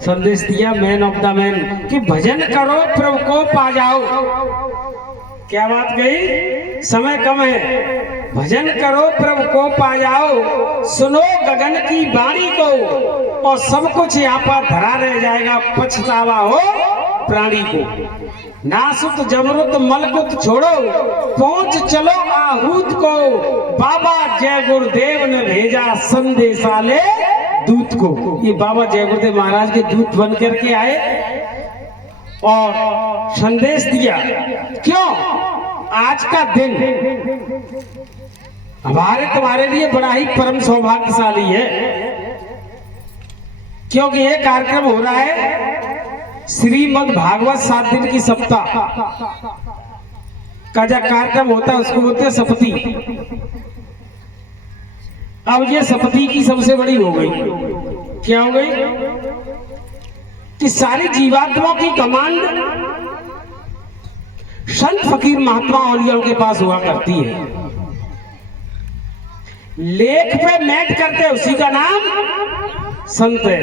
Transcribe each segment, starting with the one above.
संदेश दिया man of the man कि भजन करो प्रभु को पा जाओ। क्या बात कही? समय कम है। भजन करो प्रभु को पा जाओ, सुनो गगन की वाणी को, और सब कुछ यहाँ पर धरा रह जाएगा, पछतावा हो प्राणी को। नासुत जबरुत मलकुत छोड़ो, पहुंच चलो आहूत को, बाबा जय गुरुदेव ने भेजा संदेशा ले दूत को। ये बाबा जय गुरुदेव महाराज के दूत बन करके आए और संदेश दिया। क्यों? आज का दिन हमारे तुम्हारे लिए बड़ा ही परम सौभाग्यशाली है, क्योंकि ये कार्यक्रम हो रहा है श्रीमद् भागवत 7 दिन की सप्ताह का जो कार्यक्रम होता है उसको बोलते हैं सप्ती। अब ये सप्ती की सबसे बड़ी हो गई। क्या हो गई? कि सारी जीवात्माओं की कमांड संत फकीर महात्मा औलिया के पास हुआ करती है। लेख पे मैट करते उसी का नाम संत है।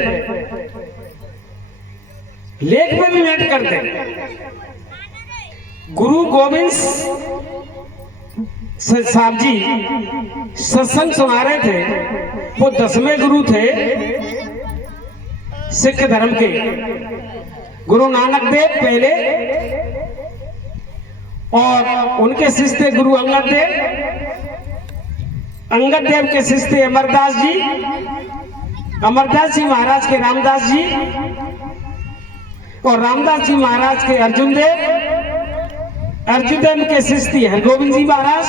लेख पे भी मैट करते। गुरु गोविंद साहब जी सत्संग सुना रहे थे। वो 10वें गुरु थे सिख धर्म के। गुरु नानक देव पहले, और उनके शिष्य थे गुरु अंगद देव। अंगद देव के शिष्य थे अमरदास जी। अमरदास जी महाराज के रामदास जी, और रामदास जी महाराज के अर्जुन देव। अर्जुन देव के शिष्य थे हरगोविंद जी महाराज।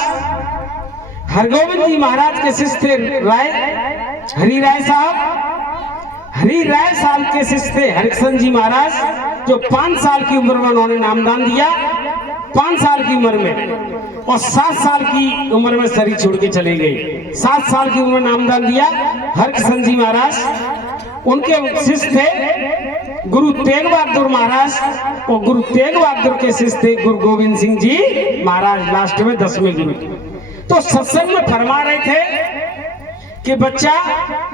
हरगोविंद जी महाराज के शिष्य थे राय हरि राय साहब। हरि राय साहब के शिष्य थे हरिकृष्ण जी महाराज, जो 5 साल की उम्र में उन्होंने नामदान दिया। 5 साल की उम्र में, और 7 साल की उम्र में शरीर छोड़ के चले गए। 7 साल की उम्र में नामदान दिया हरिकृष्ण जी महाराज। उनके शिष्य थे गुरु तेग बहादुर महाराज, और गुरु तेग बहादुर के शिष्य थे गुरु गोविंद सिंह जी महाराज, लास्ट में 10वें गुरु। तो सत्संग में फरमा रहे थे कि बच्चा,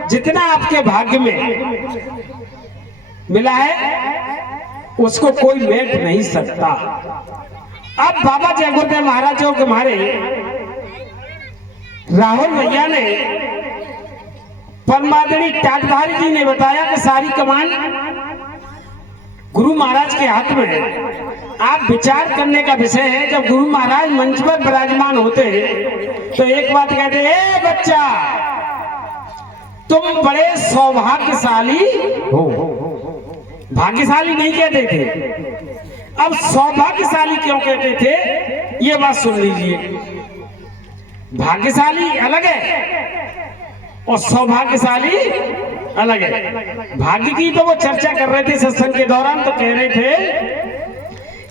जितना आपके भाग्य में मिला है उसको कोई मेट नहीं सकता। अब बाबा जय गुरुदेव महाराजों के हमारे राहुल भैया ने, परमादरी टाटधारी जी ने बताया कि सारी कमान गुरु महाराज के हाथ में है। आप विचार करने का विषय है, जब गुरु महाराज मंच पर विराजमान होते तो एक बात कहते, ए बच्चा, तुम बड़े सौभाग्यशाली हो। भाग्यशाली नहीं कहते थे। अब सौभाग्यशाली क्यों कहते थे, ये बात सुन लीजिए। भाग्यशाली अलग है और सौभाग्यशाली अलग है। भाग्य की तो वो चर्चा कर रहे थे सत्संग के दौरान, तो कह रहे थे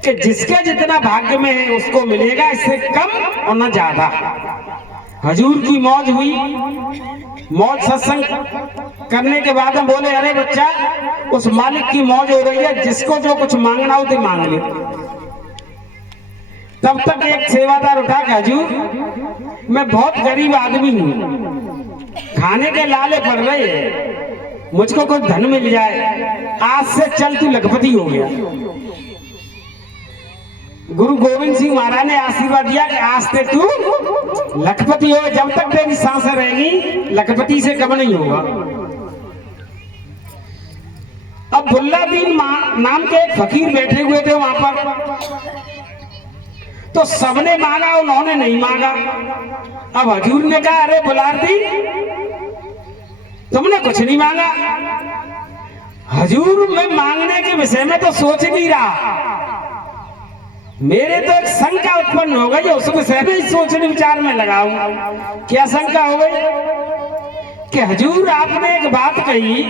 कि जिसके जितना भाग्य में है उसको मिलेगा, इससे कम और न ज्यादा। हजूर की मौज हुई। मौज सत्संग करने के बाद हम बोले, अरे बच्चा, उस मालिक की मौज हो रही है, जिसको जो कुछ मांगना हो तो मांग ले। तब तक एक सेवादार उठा के, हजूर मैं बहुत गरीब आदमी हूँ, खाने के लाले पड़ रहे हैं, मुझको कुछ धन मिल जाए, आज से चल तू लखपति हो गया। गुरु गोविंद सिंह महाराज ने आशीर्वाद दिया कि आज से तू लखपति हो, जब तक तेरी सांसें रहेगी लखपति से कम नहीं होगा। अब बुल्लादीन नाम के एक फकीर बैठे हुए थे वहां पर, तो सबने मांगा, उन्होंने नहीं मांगा। अब हजूर ने कहा, अरे बुलारदी, तुमने कुछ नहीं मांगा। हजूर, मैं मांगने के विषय में तो सोच नहीं रहा, मेरे तो एक शंका उत्पन्न हो गई, उस विषय में ही सोचने विचार में लगाऊं। क्या शंका हो गई? कि हजूर, आपने एक बात कही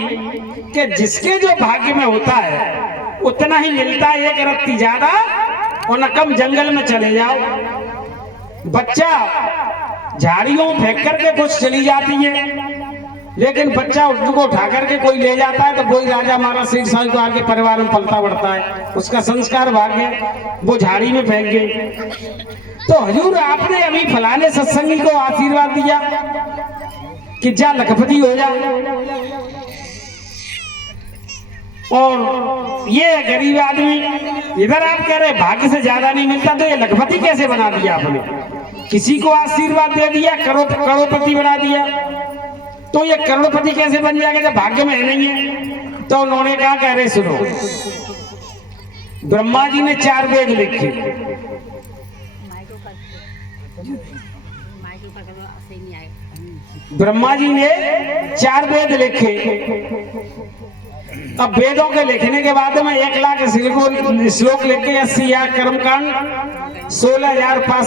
कि जिसके जो भाग्य में होता है उतना ही मिलता है, एक रत्ती ज्यादा और न कम। जंगल में चले जाओ, बच्चा झाड़ियों फेंक करके कुछ चली जाती है, लेकिन बच्चा उसको उठा करके कोई ले जाता है तो कोई राजा महाराज शेर शाह को आगे परिवार में पलता बढ़ता है, उसका संस्कार भाग्य वो झाड़ी में फेंक गए। तो हजूर, आपने अभी फलाने सत्संगी को आशीर्वाद दिया कि जा लखपति हो जा। और ये गरीब आदमी, इधर आप कह रहे भाग्य से ज्यादा नहीं मिलता, तो ये लखपति कैसे बना दिया आपने? किसी को आशीर्वाद दे दिया, करोड़पति बना दिया, तो ये करोड़पति कैसे बन जाएगा जब भाग्य में है नहीं है? तो उन्होंने कहा, कह रहे सुनो, ब्रह्मा जी ने 4 वेद लिखे। ब्रह्मा जी ने 4 वेद लिखे। अब वेदों के लिखने के बाद में 1 लाख श्लोक लिख के 80,000 कर्मकांड, 16,000 पास